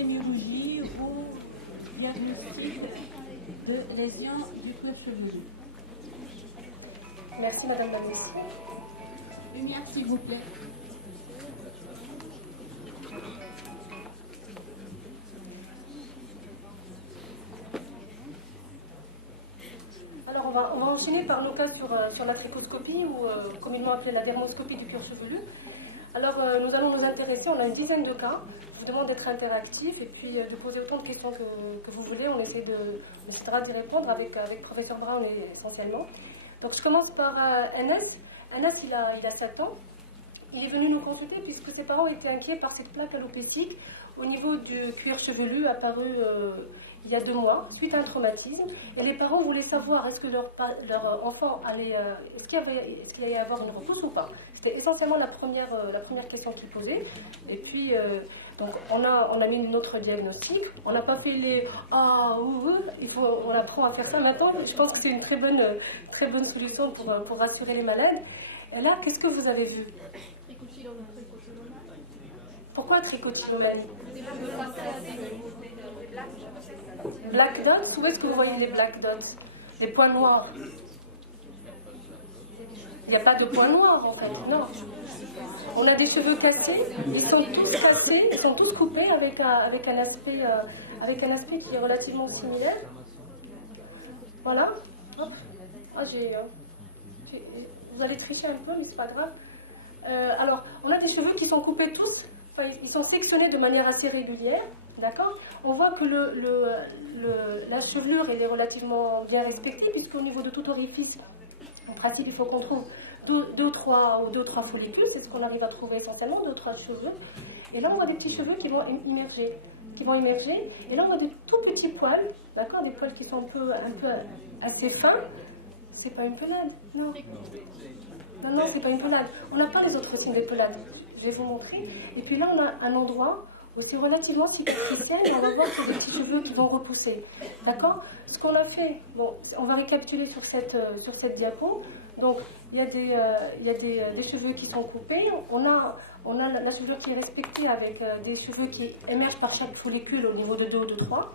sémiologie ou diagnostic de lésions du cuir chevelu. Merci Madame la ministre. Lumière s'il vous plaît. Alors on va enchaîner par nos cas sur la tricoscopie ou communément appelée la dermoscopie du cuir chevelu. Alors nous allons nous intéresser, on a une dizaine de cas. Je vous demande d'être interactif et puis de poser autant de questions que vous voulez. On essaiera d'y répondre avec professeur Brown essentiellement. Donc je commence par Anas. Anas il a 7 ans. Il est venu nous consulter puisque ses parents étaient inquiets par cette plaque alopécique au niveau du cuir chevelu apparu il y a 2 mois, suite à un traumatisme. Et les parents voulaient savoir est-ce que leur enfant allait, est-ce qu'il allait y avoir une repousse ou pas. C'était essentiellement la première question qu'ils posaient. Et puis, donc, on a mis notre diagnostic. On n'a pas fait les on apprend à faire ça maintenant. Je pense que c'est une très bonne solution pour rassurer les malades. Et là, qu'est-ce que vous avez vu? Pourquoi trichotillomanie? Black dots? Où est-ce que vous voyez les black dots? Les points noirs? Il n'y a pas de points noirs en fait, non. On a des cheveux cassés, ils sont tous cassés, ils sont tous coupés avec un aspect qui est relativement similaire. Voilà. Hop. Vous allez tricher un peu, mais c'est pas grave. Alors, on a des cheveux qui sont coupés tous, ils sont sectionnés de manière assez régulière, d'accord. On voit que la chevelure elle est relativement bien respectée, puisqu'au niveau de tout orifice, en principe, il faut qu'on trouve deux ou trois follicules, c'est ce qu'on arrive à trouver essentiellement, 2 ou 3 cheveux. Et là, on voit des petits cheveux qui vont émerger. Et là, on a des tout petits poils, d'accord, des poils qui sont un peu assez fins. C'est pas une pelade, non. Non, c'est pas une pelade. On n'a pas les autres signes des pelades. Je vais vous montrer. Et puis là, on a un endroit où c'est relativement cicatriciel et on va voir que des petits cheveux qui vont repousser. D'accord? Ce qu'on a fait, bon, on va récapituler sur cette diapo. Donc, il y a des cheveux qui sont coupés. On a la chevelure qui est respectée avec des cheveux qui émergent par chaque follicule au niveau de 2 ou de 3.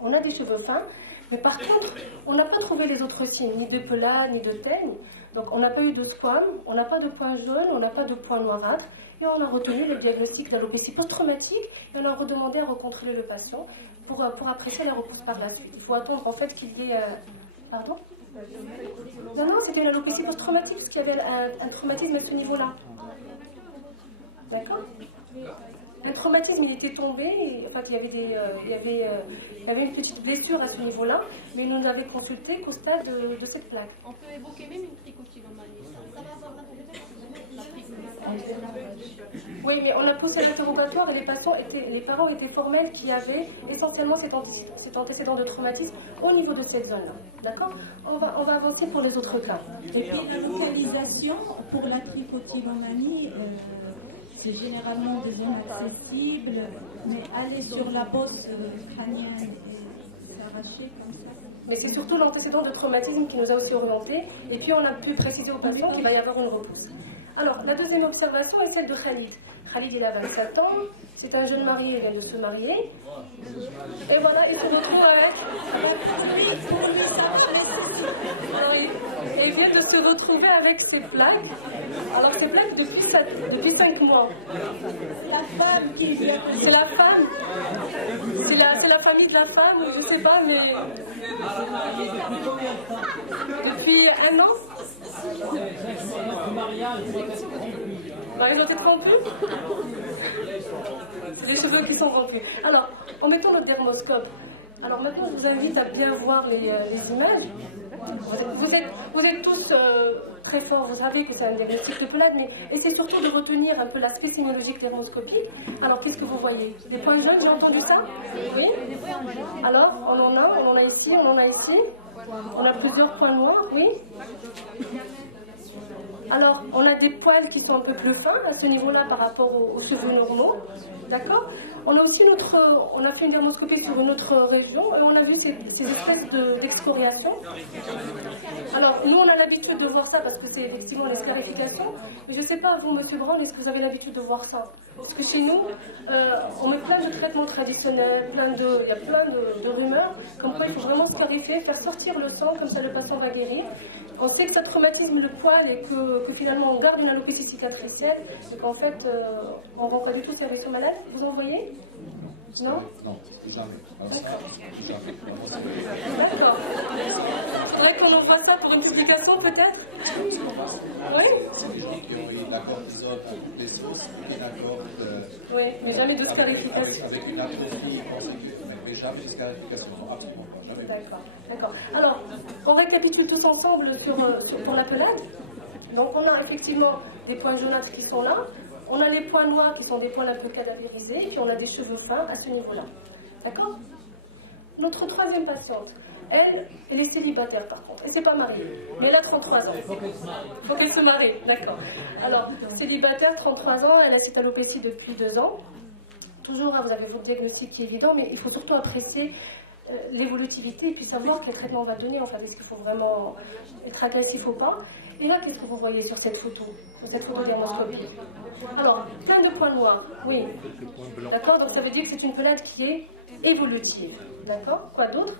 On a des cheveux fins. Mais par contre, on n'a pas trouvé les autres signes, ni de pelade, ni de teigne. Donc on n'a pas eu de squame, on n'a pas de points jaunes, on n'a pas de points noirâtres. Et on a retenu le diagnostic d'alopécie post-traumatique et on a redemandé à recontrôler le patient pour apprécier la repousse par la suite. Il faut attendre en fait qu'il y ait... Pardon? Non, c'était une alopécie post-traumatique parce qu'il y avait un traumatisme à ce niveau-là. D'accord? Un traumatisme, il était tombé, et, en fait, il y avait une petite blessure à ce niveau-là, mais il nous avait consulté qu'au stade de cette plaque. On peut évoquer même une trichotillomanie. Ça va avoir Oui, mais on a poussé l'interrogatoire et les parents étaient formels qui avaient essentiellement cet antécédent de traumatisme au niveau de cette zone-là. D'accord? On va avancer pour les autres cas. Et puis la localisation pour la trichotillomanie, c'est généralement des zones accessibles, mais aller sur la bosse crânienne et s'arracher comme ça. Mais c'est surtout l'antécédent de traumatisme qui nous a aussi orientés. Et puis on a pu préciser au patient qu'il va y avoir une repousse. Alors, la deuxième observation est celle de Khalid. Khalid, il a 27 ans, c'est un jeune marié, il vient de se marier. Et voilà, il se retrouve avec... Alors, il vient de se retrouver avec ces plaques. Alors, ces plaques depuis 5 mois. La femme qui vient... C'est la femme. C'est la famille de la femme, je ne sais pas, mais... Depuis 1 an. Ils ont été rompus. Les cheveux qui sont rompus. Alors, en mettant notre dermoscope, alors maintenant je vous invite à bien voir les images. Vous êtes tous très forts, vous savez que c'est un diagnostic de pelade, mais essayez surtout de retenir un peu l'aspect sémiologique dermoscopique. Alors, qu'est-ce que vous voyez? Des points jaunes, j'ai entendu ça? Oui. Alors, on en a ici, on a plusieurs points noirs, oui. Alors, on a des poils qui sont un peu plus fins à ce niveau-là par rapport aux cheveux normaux. D'accord? On a aussi on a fait une dermoscopie sur une autre région et on a vu ces espèces d'excoriation. Alors, nous, on a l'habitude de voir ça parce que c'est effectivement les scarifications. Mais je ne sais pas, vous, Monsieur Brown, est-ce que vous avez l'habitude de voir ça? Parce que chez nous, on met plein de traitements traditionnels, il y a plein de rumeurs, comme quoi il faut vraiment scarifier, faire sortir le sang, comme ça le patient va guérir. On sait que ça traumatise le poil et que finalement on garde une alopécie cicatricielle, et qu'en fait on ne rend pas du tout service aux malades. Vous en voyez? Non? Non, jamais. D'accord. Il faudrait qu'on envoie ça pour une publication peut-être? Oui? La cortisone à toutes les sources, oui, mais jamais de scarification. Avec une atrophie consécutive, mais jamais de scarification, absolument pas. Jamais. D'accord, d'accord. Alors, on récapitule tous ensemble pour la pelade. Donc, on a effectivement des points jaunâtres qui sont là. On a les points noirs qui sont des poils un peu cadavérisés. Et puis, on a des cheveux fins à ce niveau-là. D'accord? Notre troisième patiente, elle est célibataire par contre. Elle ne s'est pas mariée. Mais elle a 33 ans. Il faut qu'elle se marie. D'accord. Alors, célibataire, 33 ans, elle a cette alopécie depuis 2 ans. Toujours, vous avez votre diagnostic qui est évident, mais il faut surtout apprécier l'évolutivité et puis savoir quel traitement on va donner. Enfin, est-ce qu'il faut vraiment être agressif ou pas? Et là, qu'est-ce que vous voyez sur cette photo dermoscopique? Alors, plein de points noirs, oui. D'accord, donc ça veut dire que c'est une pelade qui est évolutive. D'accord? Quoi d'autre?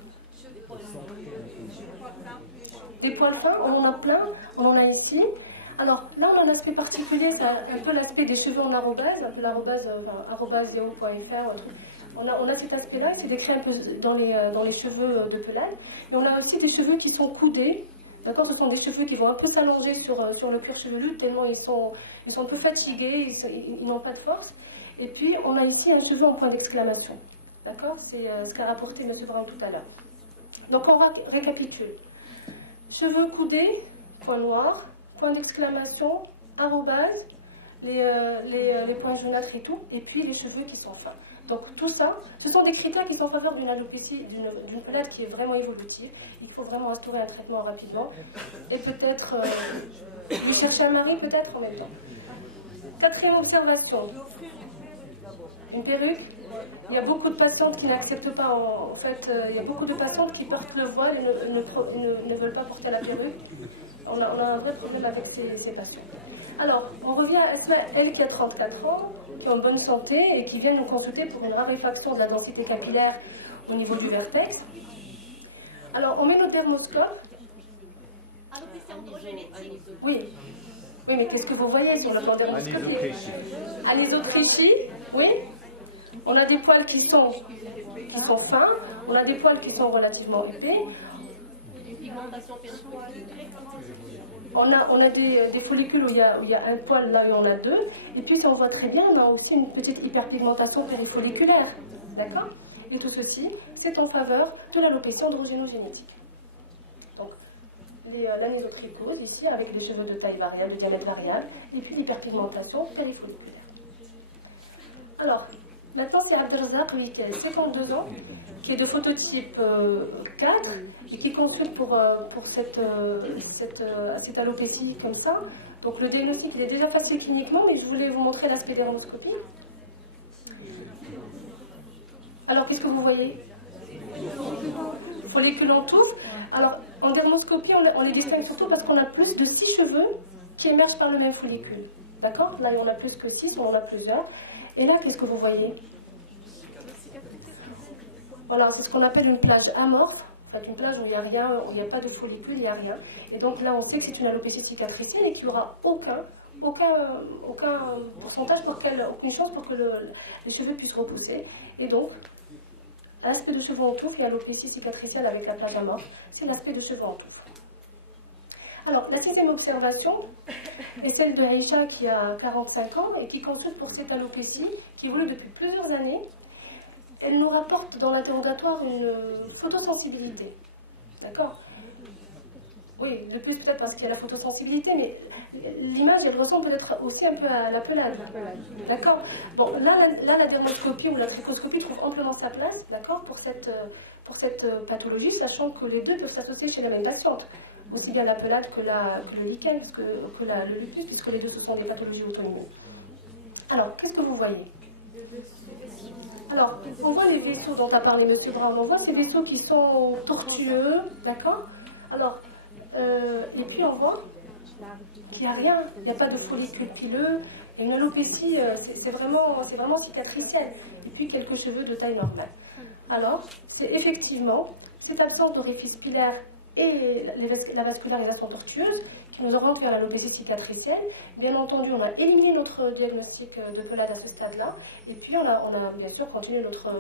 Des poils fins, on en a plein, on en a ici. Alors là, on a un aspect particulier, c'est un peu l'aspect des cheveux en arrobase, un peu l'arrobase, @yahoo.fr. On a cet aspect-là, c'est décrit un peu dans les cheveux de pelade. Et on a aussi des cheveux qui sont coudés. D'accord, ce sont des cheveux qui vont un peu s'allonger sur le cuir chevelu, tellement ils sont un peu fatigués, ils n'ont pas de force. Et puis, on a ici un cheveu en point d'exclamation. D'accord, c'est ce qu'a rapporté M. Brown tout à l'heure. Donc, on récapitule. Cheveux coudés, point noir, point d'exclamation, arrobase, les points jaunâtres et tout, et puis les cheveux qui sont fins. Donc tout ça, ce sont des critères qui sont en faveur d'une alopécie, d'une pelade qui est vraiment évolutive. Il faut vraiment instaurer un traitement rapidement et peut-être lui chercher un mari peut-être en même temps. Quatrième observation, une perruque. Il y a beaucoup de patientes qui n'acceptent pas, en fait, il y a beaucoup de patientes qui portent le voile et ne veulent pas porter la perruque. On a un vrai problème avec ces patients. Alors, on revient à Esma, elle qui a 34 ans, qui est en bonne santé et qui vient nous consulter pour une raréfaction de la densité capillaire au niveau du vertex. Alors, on met notre dermoscope. Alopécie androgénétique. Oui. Oui, mais qu'est-ce que vous voyez sur le plan dermoscopique? Anisotrichie, oui. On a des poils qui sont fins, on a des poils qui sont relativement épais. On a des follicules où il y a un poil, là il y en a 2. Et puis, si on voit très bien, on a aussi une petite hyperpigmentation périfolliculaire. D'accord? Et tout ceci, c'est en faveur de l'alopécie androgénogénétique. Donc, l'anésotrichose ici, avec des cheveux de taille variable, de diamètre variable, et puis l'hyperpigmentation périfolliculaire. Alors, maintenant, c'est Abdelrazak, lui, qui a 52 ans, qui est de phototype 4 et qui consulte pour cette alopécie comme ça. Donc, le diagnostic, il est déjà facile cliniquement, mais je voulais vous montrer l'aspect dermoscopie. Alors, qu'est-ce que vous voyez? Follicules en touffe. Alors, en dermoscopie, on les distingue surtout parce qu'on a plus de 6 cheveux qui émergent par le même follicule. D'accord? Là, il y en a plus que 6, on en a plusieurs. Et là, qu'est-ce que vous voyez? Voilà, c'est ce qu'on appelle une plage amorphe. En fait, une plage où il n'y a rien, où il n'y a pas de follicule, il n'y a rien. Et donc là, on sait que c'est une alopécie cicatricielle et qu'il n'y aura aucun pourcentage, aucune chance pour que les cheveux puissent repousser. Et donc, l'aspect de cheveux en touffe et alopécie cicatricielle avec la plage amorphe, c'est l'aspect de cheveux en touffe. Alors, la 6e observation est celle de Aïcha qui a 45 ans et qui consulte pour cette alopécie qui évolue depuis plusieurs années. Elle nous rapporte dans l'interrogatoire une photosensibilité. D'accord? Oui, de plus peut-être parce qu'il y a la photosensibilité, mais l'image, elle ressemble peut-être aussi un peu à la pelade. D'accord. Bon, là, la dermoscopie ou la trichoscopie trouve amplement sa place, d'accord, pour cette pathologie, sachant que les deux peuvent s'associer chez la même patiente. Aussi bien la pelade que le lichen, que le lupus, puisque les deux, ce sont des pathologies auto-immunes. Alors, qu'est-ce que vous voyez? Alors, on voit les vaisseaux dont a parlé M. Brown. On voit ces vaisseaux qui sont tortueux, d'accord. Alors, et puis on voit qu'il n'y a rien, il n'y a pas de follicule pileux, et une alopécie, c'est vraiment cicatriciel, et puis quelques cheveux de taille normale. Alors, c'est effectivement cette absence d'orifice pilaire et la vascularisation tortueuse qui nous oriente vers l'alopécie cicatricielle. Bien entendu, on a éliminé notre diagnostic de pelade à ce stade-là, et puis on a bien sûr continué notre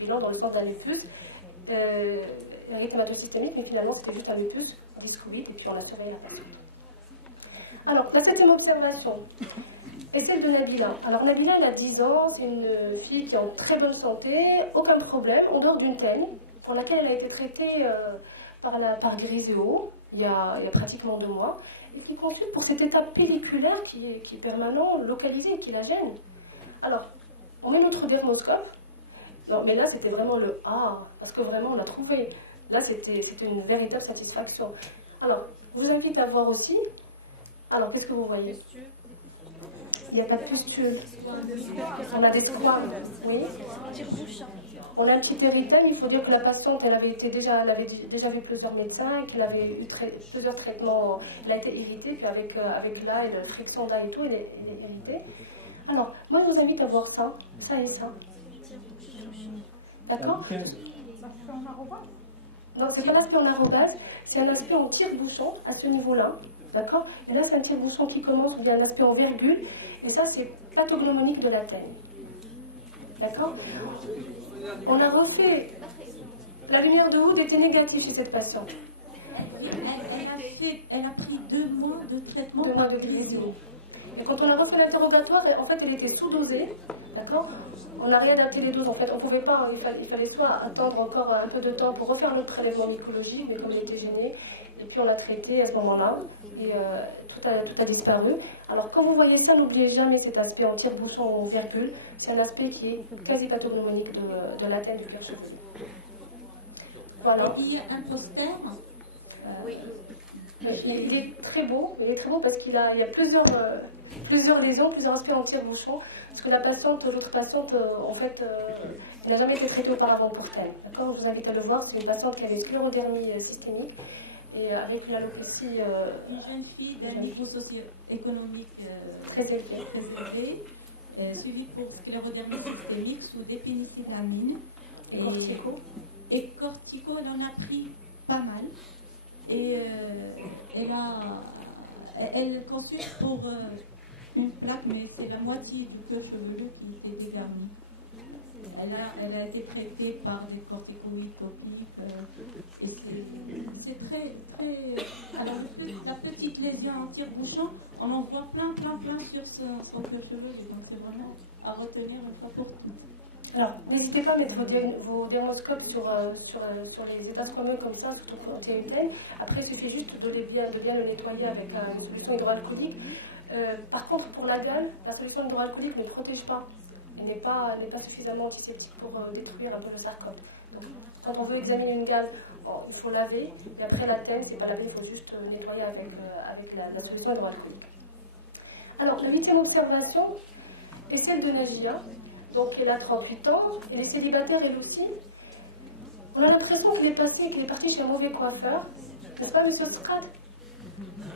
bilan dans le sens d'un lupus. Érythématose systémique, mais finalement c'était juste un lupus discoïde, et puis on a surveillé la personne. Alors, la 7e observation est celle de Nabila. Alors, Nabila, elle a 10 ans, c'est une fille qui est en très bonne santé, aucun problème, en dehors d'une teigne, pour laquelle elle a été traitée par Griseo, il y a pratiquement 2 mois, et qui consulte pour cet état pelliculaire qui est permanent, localisé, qui la gêne. Alors, on met notre dermoscope. Non, mais là, c'était vraiment le « Ah », parce que vraiment, on l'a trouvé. Là, c'était une véritable satisfaction. Alors, je vous invite à voir aussi. Alors, qu'est-ce que vous voyez? Il n'y a pas de pustule. On a des squames. Oui. On a un petit érythème. Il faut dire que la patiente, elle avait déjà vu plusieurs médecins, qu'elle avait eu plusieurs traitements. Elle a été irritée, puis avec l'ail, la friction d'ail et tout, elle est irritée. Alors, moi, je vous invite à voir ça et ça. D'accord? Non, c'est pas l'aspect en arrobase, c'est un aspect en tire-bouchon à ce niveau-là. D'accord? Et là, c'est un tire-bouchon qui commence, ou bien un aspect en virgule, et ça, c'est pathognomonique de la teigne. D'accord? On a refait. La lumière de Wood était négative chez cette patiente. Elle a pris 2 mois de traitement. 2 mois de Griseo. Et quand on a refait l'interrogatoire, en fait, elle était sous-dosée, d'accord? On n'a rien adapté les doses, en fait, on ne pouvait pas, il fallait soit attendre encore un peu de temps pour refaire notre prélèvement mycologique, mais comme elle était gênée, et puis on l'a traité à ce moment-là, et tout a disparu. Alors, quand vous voyez ça, n'oubliez jamais cet aspect en tire-bouchon ou en virgule, c'est un aspect qui est quasi pathognomonique de la tête du cuir chevelu. Voilà. Il y a un poster. Oui. Il est très beau parce qu'il y a plusieurs lésions, plusieurs aspects en tire-bouchon, parce que l'autre patiente, en fait, elle n'a jamais été traitée auparavant pour teigne. D'accord? Je vous invite à le voir, c'est une patiente qui avait une sclérodermie systémique, et avec une alopécie... une jeune fille d'un niveau socio-économique très élevé, suivie pour sclérodermie systémique sous dépénicillamine. Et cortico, elle en a pris pas mal. Et elle consulte pour une plaque, mais c'est la moitié du cuir chevelu qui était dégarni. Elle a été traitée par des corticoïdes topiques. Et c'est très, très... Alors, la petite lésion en tire-bouchon, on en voit plein sur son cuir chevelu. Donc, c'est vraiment à retenir une fois pour toutes. Alors, n'hésitez pas à mettre vos dermoscopes sur les états squameux comme ça, surtout quand il y a une teigne. Après, il suffit juste de bien le nettoyer avec une solution hydroalcoolique. Par contre, pour la gale, la solution hydroalcoolique ne protège pas. Elle n'est pas suffisamment antiseptique pour détruire un peu le sarcome. Donc, quand on veut examiner une gale, il faut laver. Et après la teigne, c'est pas laver, il faut juste nettoyer avec la solution hydroalcoolique. Alors, la 8e observation est celle de Najia. Donc elle a 38 ans, elle est célibataire elle aussi. On a l'impression qu'elle est partie chez un mauvais coiffeur. N'est-ce pas, monsieur Strad?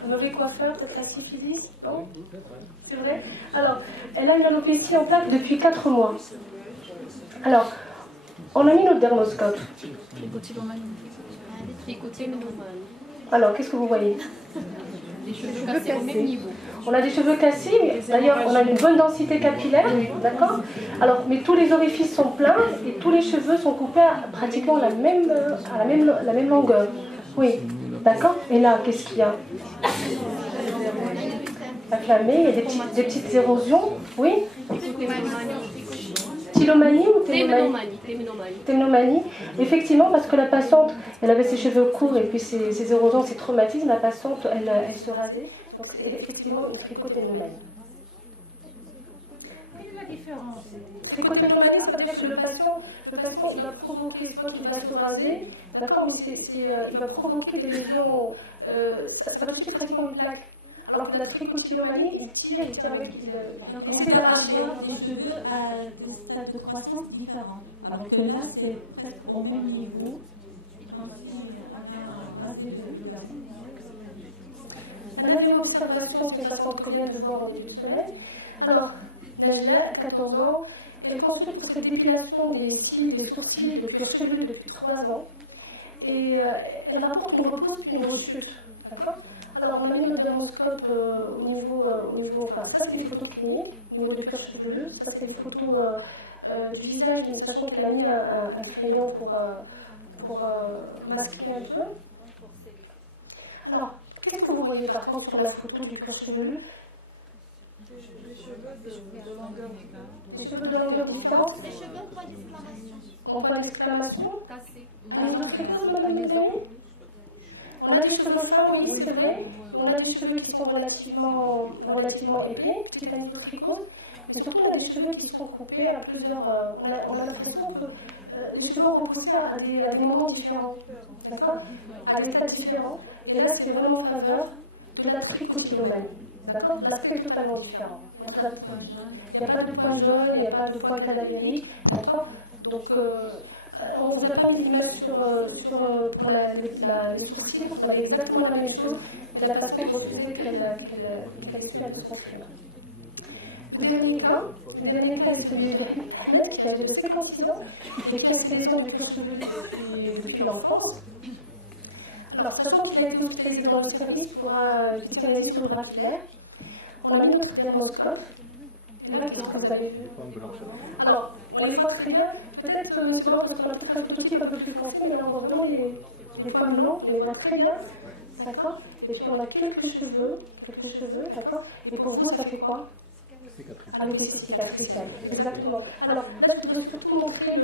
Un mauvais coiffeur, peut-être la syphilis, non? C'est vrai? Alors, elle a une alopécie en plaques depuis 4 mois. Alors, on a mis notre dermoscope. Alors, qu'est-ce que vous voyez? Les cheveux cassés au même niveau. On a des cheveux cassés, d'ailleurs on a une bonne densité capillaire, d'accord? Alors, mais tous les orifices sont pleins et tous les cheveux sont coupés à pratiquement la même longueur. Oui, d'accord? Et là, qu'est-ce qu'il y a? Inflammé, il y a des petites érosions, oui? Tylomanie ou Téménomanie. Effectivement, parce que la patiente, elle avait ses cheveux courts et puis ses érosions, ses traumatismes, la patiente, elle se rasait. Donc c'est effectivement une trichoténomanie. Quelle est la différence? Trichoténomanie, ça veut dire que le patient, il va provoquer, soit qu'il va se raser, d'accord, mais il va provoquer des lésions, ça va toucher pratiquement une plaque. Alors que la trichoténomanie, il tire avec, il essaie d'arracher. Des cheveux à des stades de croissance différents. Alors que là, c'est presque au même niveau, comme si on rasé le garçon. La neuvième observation, c'est une patiente qu'on vient de voir en début de semaine. Alors, Najla, 14 ans, elle consulte pour cette dépilation des cils, des sourcils, de cuir chevelu depuis 3 ans. Et elle rapporte une repousse puis une rechute. D'accord ? Alors, on a mis le dermoscope au niveau, enfin, ça c'est les photos cliniques, au niveau du cuir chevelu. Ça c'est les photos du visage, sachant qu'elle a mis un crayon pour masquer un peu. Alors, qu'est-ce que vous voyez par contre sur la photo du cuir chevelu? Des cheveux de longueur différente. Des cheveux en point d'exclamation. En point d'exclamation. Anisotrycose, madame Meslani? On a des cheveux fins, oui, c'est vrai. On a des cheveux qui sont relativement épais, petite anisotrycose. Mais surtout, on a des cheveux qui sont coupés à plusieurs. On a l'impression que les cheveux ont repoussé à des moments différents. D'accord? À des stades différents. Et là, c'est vraiment en faveur de la trichotillomanie. D'accord? L'aspect est totalement différent. Il n'y a pas de point jaune, il n'y a pas de point cadavérique. D'accord? Donc, on ne vous a pas mis l'image pour les sourcils, parce qu'on avait exactement la même chose, et la patiente refusait qu'elle essuie un peu son crème. Le dernier cas est celui de Ahmed, qui est âgé de 56 ans, et qui a ses lésions du cuir chevelu depuis l'enfance. Alors, sachant qu'il a été hospitalisé dans le service pour un petit analyse cerebraculaire, on a mis notre dermoscope. Et là, qu'est-ce que vous avez vu? Alors, on les voit très bien. Peut-être, monsieur Laurent, parce qu'on a peut-être un prototype un peu plus foncé, mais là, on voit vraiment les points blancs. On les voit très bien. D'accord? Et puis, on a quelques cheveux, d'accord? Et pour vous, ça fait quoi? Alopécie cicatricielle. Exactement. Alors, là, je voudrais surtout montrer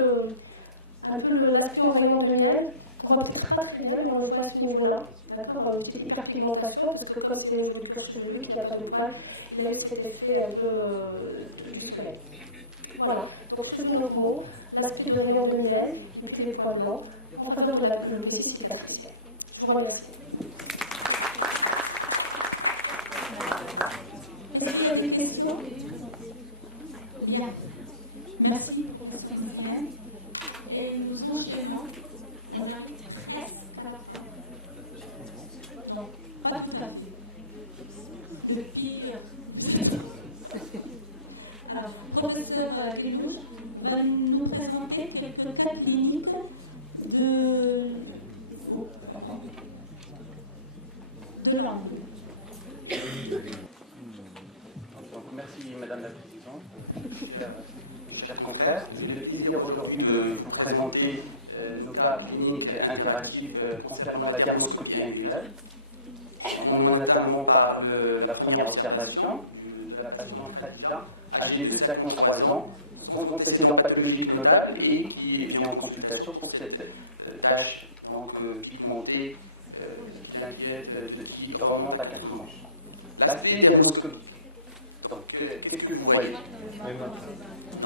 un peu l'aspect en rayon de miel, qu'on voit peut-être pas très bien, mais on le voit à ce niveau-là. D'accord? Une petite hyperpigmentation, parce que comme c'est au niveau du cuir chevelu, qu'il n'y a pas de poils, il a eu cet effet un peu du soleil. Voilà. Donc, cheveux normaux, l'aspect de rayon de miel, et puis les points blancs, en faveur de l'alopécie cicatricielle. Je vous remercie. Est-ce qu'il y a des questions? Bien. Merci, professeur Michel. Et nous enchaînons. On arrive presque à la fin. Non, pas tout à fait. Le pire. Alors, professeur Guélouche va nous présenter quelques cas cliniques de langue. Donc, merci Madame la Présidente. Chers confrères, j'ai le plaisir aujourd'hui de vous présenter nos cas cliniques interactifs concernant la dermoscopie inguinale. On en notamment par la première observation de la patiente Khadija, âgée de 53 ans, sans antécédent pathologique notable et qui vient en consultation pour cette tâche pigmentée qui l'inquiète, qui remonte à 4 mois. L'aspect dermoscopique. Donc, qu'est-ce que vous voyez?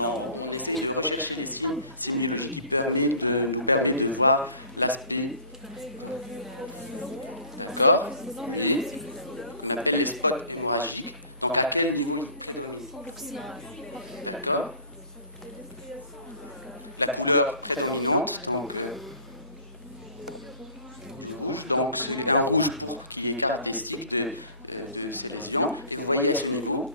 Non, on essaie de rechercher les signes sémiologiques qui nous permettent de voir l'aspect. D'accord? Et on appelle les spots hémorragiques. Donc, à quel niveau il prédomine? D'accord? La couleur prédominante, donc du rouge, donc c'est un rouge pour qui est caractéristique de ces lésions. Et vous voyez à ce niveau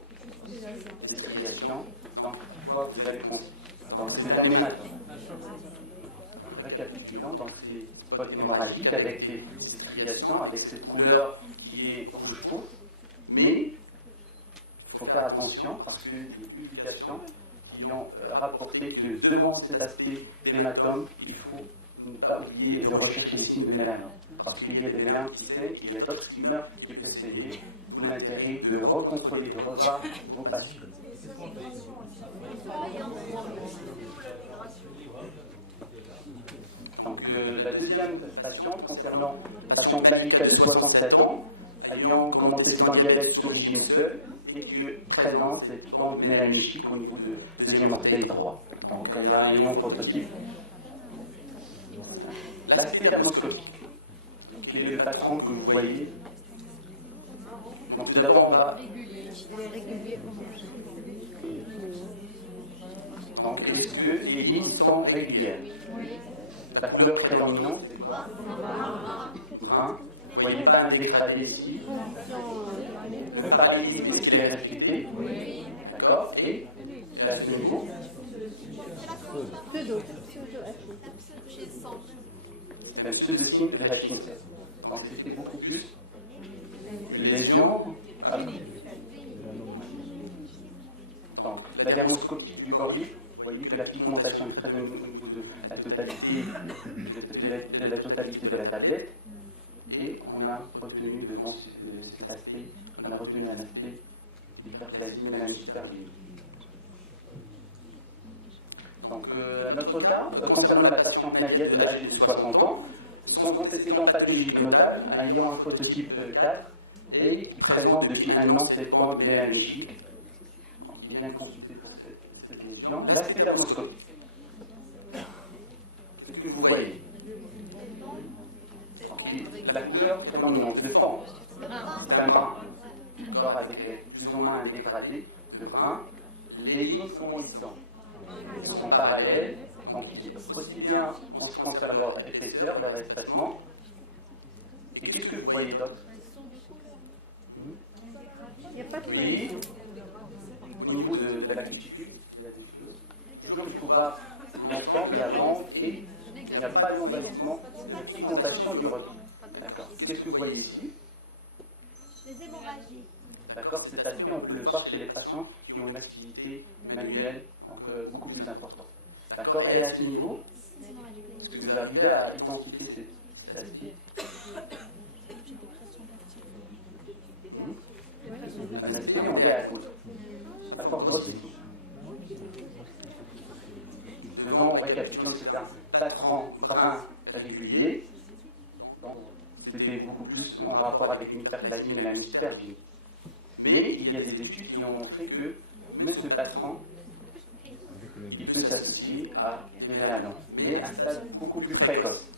des striations, donc une fois que vous avez constaté. Donc c'est un hématome. Récapitulant, donc c'est spots hémorragique avec des striations, avec cette couleur qui est rouge pourpre, mais il faut faire attention parce que des publications qui ont rapporté que devant cet aspect d'hématome, il faut ne pas oublier de rechercher les signes de mélanome. Parce qu'il y a des mélanomes qui saignent, il y a d'autres tumeurs qui peuvent saigner, d'où l'intérêt de recontrôler, de revoir vos patients. Donc la deuxième patiente concernant la patiente Malika de 67 ans, ayant commencé son diabète d'origine seule et qui présente cette bande mélanochique au niveau du deuxième orteil droit. Donc il y a un ion prototype. L'aspect dermoscopique. Quel est le patron que vous voyez? Donc tout d'abord on va... Donc est-ce que les lignes sont régulières? La couleur prédominante, c'est quoi? Brun. Vous ne voyez pas un dégradé ici. Le parallélisme, est-ce qu'il est respecté? D'accord. Et à ce niveau? C'est un pseudo-signe de Hutchinson. Donc c'était beaucoup plus une lésion. Donc la dermoscopie du corps libre. Vous voyez que la pigmentation est très au niveau de la totalité de la tablette. Et on a retenu devant cet aspect, on a retenu un aspect d'hyperplasie mélanocytarine. Donc un autre cas, concernant la patiente Nadia âgée de 60 ans, sans antécédent pathologique notable, ayant un phototype 4 et qui présente depuis un an cette bande mélanochique, qui vient consulter pour cette lésion. L'aspect dermoscopique. Qu'est-ce que vous voyez? La couleur prédominante, le fond, c'est un brun, d'accord, avec plus ou moins un dégradé, le brun. Les lignes sont mollissantes, elles sont parallèles, donc aussi bien en ce qui concerne leur épaisseur, leur espacement. Et qu'est-ce que vous voyez d'autre? Oui, au niveau de la cuticule, il y a des choses. Toujours il faut voir l'ensemble, la bande, et il n'y a pas d'envahissement de pigmentation du repli. D'accord. Qu'est-ce que vous voyez ici? Les hémorragies. D'accord. Cet aspect, on peut le voir chez les patients qui ont une activité manuelle donc, beaucoup plus importante. D'accord. Et à ce niveau, est-ce que vous arrivez à identifier cet aspect? Un aspect, on est à côté. La force grosse ici. Devant, on récapitule, c'est un patron brun régulier. Donc, c'était beaucoup plus en rapport avec une hyperplasie mélanocytarine. Mais il y a des études qui ont montré que même ce patron, il peut s'associer à des mélanomes, mais à un stade beaucoup plus précoce.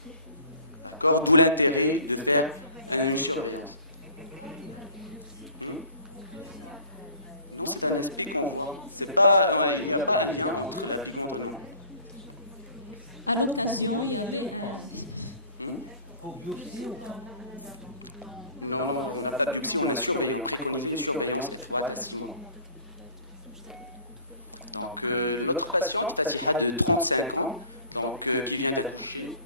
D'accord? D'où l'intérêt de faire une surveillance. Non, c'est un aspect qu'on voit. Il n'y a pas un lien entre la pigmentation. À l'occasion, il y avait Non, on n'a pas biopsie, on a surveillé. On préconisait une surveillance étroite à 6 mois. Donc, notre patiente, Fatiha de 35 ans, donc, qui vient d'accoucher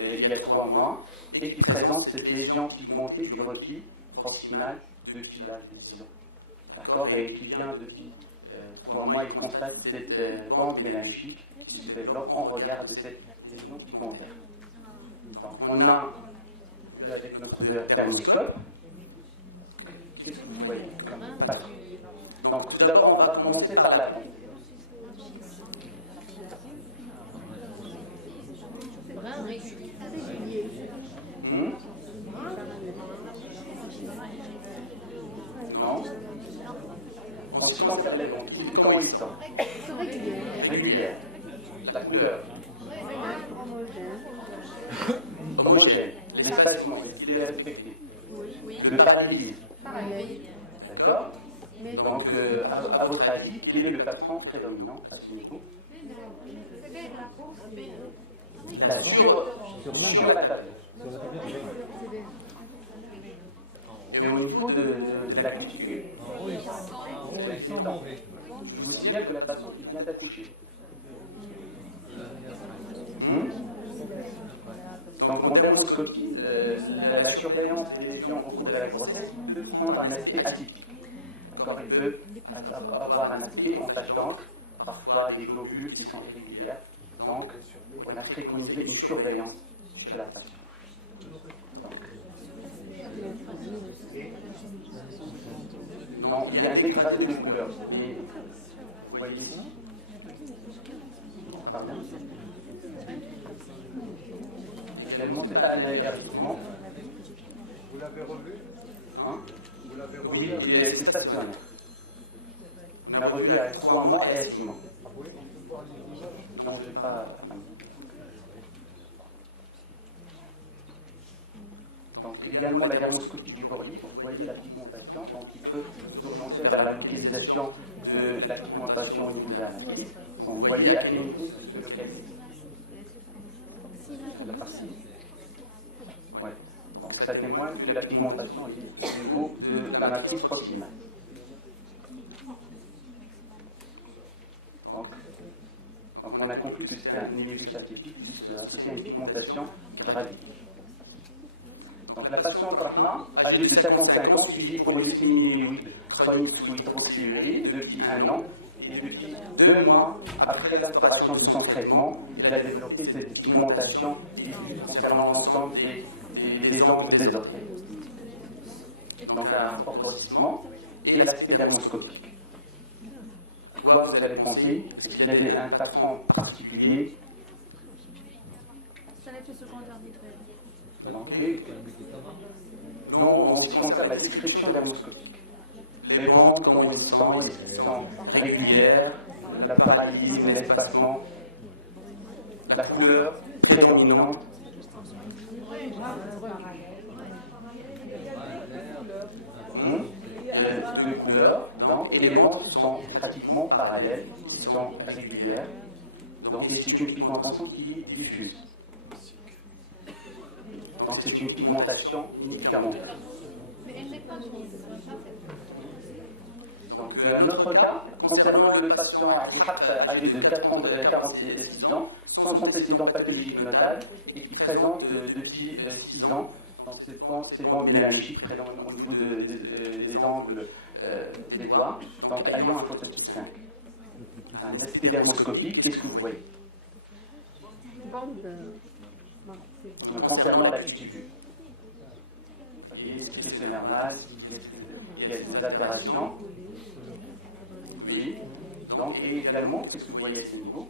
il y a 3 mois, et qui présente cette lésion pigmentée du repli proximal depuis l'âge de 10 ans. D'accord? Et qui vient depuis 3 mois, il constate cette bande mélanochique qui se développe en regard de cette lésion pigmentaire. Donc, on a vu avec notre thermoscope. Qu'est-ce que vous voyez comme patron? Donc, tout d'abord, on va commencer par la bande. Non. En ce qui concerne les bandes, comment ils sont? Régulières. La couleur? Homogène. L'espacement, est-ce qu'il est respecté? Le parallélisme? D'accord? Donc, à votre avis, quel est le patron prédominant à ce niveau? Sur la table. Mais au niveau de la cuticule, c'est inquiétant. Je vous signale que la patiente qui vient d'accoucher. Donc en dermoscopie, la surveillance des lésions au cours de la grossesse peut prendre un aspect atypique. D'accord, il peut avoir un aspect en tache d'encre, parfois des globules qui sont irrégulières. Donc on a préconisé une surveillance chez la patiente. Non, il y a un dégradé de couleur. Vous voyez ici. Pardon. Également, c'est pas un élargissement. Vous l'avez revu? Hein? Vous l'avez revu? Oui, c'est stationnaire. On a revu à 3 mois et à 6 mois. Oui. Non, j'ai pas. Donc, également la dermoscopie du bord libre, vous voyez la pigmentation, donc il peut vous orienter vers la localisation de la pigmentation au niveau de la matrice. Donc, vous voyez à quel niveau se localise la partie. Ouais. Donc ça témoigne que la pigmentation est au niveau de la matrice proximale. Donc on a conclu que c'était un névus atypique associé à une pigmentation gravique. Donc la patiente Rahma, âgée de 55 ans, suivie pour une leucémie myéloïde chronique sous hydroxyurie depuis 1 an, et depuis 2 mois après l'instauration de son traitement, il a développé cette pigmentation concernant l'ensemble des angles des orteils. Donc un fort grossissement et l'aspect dermoscopique. Quoi vous allez penser? Est-ce qu'il y a un patron particulier? Ça va être le secondaire visuel. Non, en ce qui concerne la description dermoscopique. Les bandes, comment ils sont régulières, la parallélisme et l'espacement, la couleur prédominante. De couleurs, donc, et les bandes sont pratiquement parallèles, qui sont régulières. Donc, et c'est une pigmentation qui est diffuse. Donc c'est une pigmentation médicamenteuse. Donc un autre cas, concernant le patient âgé de 46 ans, sans antécédent pathologique notable et qui présente depuis 6 ans, donc ces bandes mélanochiques présentes au niveau des angles des doigts, donc ayant un phototype 5. Un aspect dermoscopique, qu'est-ce que vous voyez? Concernant la cuticule. Vous voyez, est-ce que c'est normal? Il y a des altérations? Oui. Donc, et également, qu'est-ce que vous voyez à ce niveau?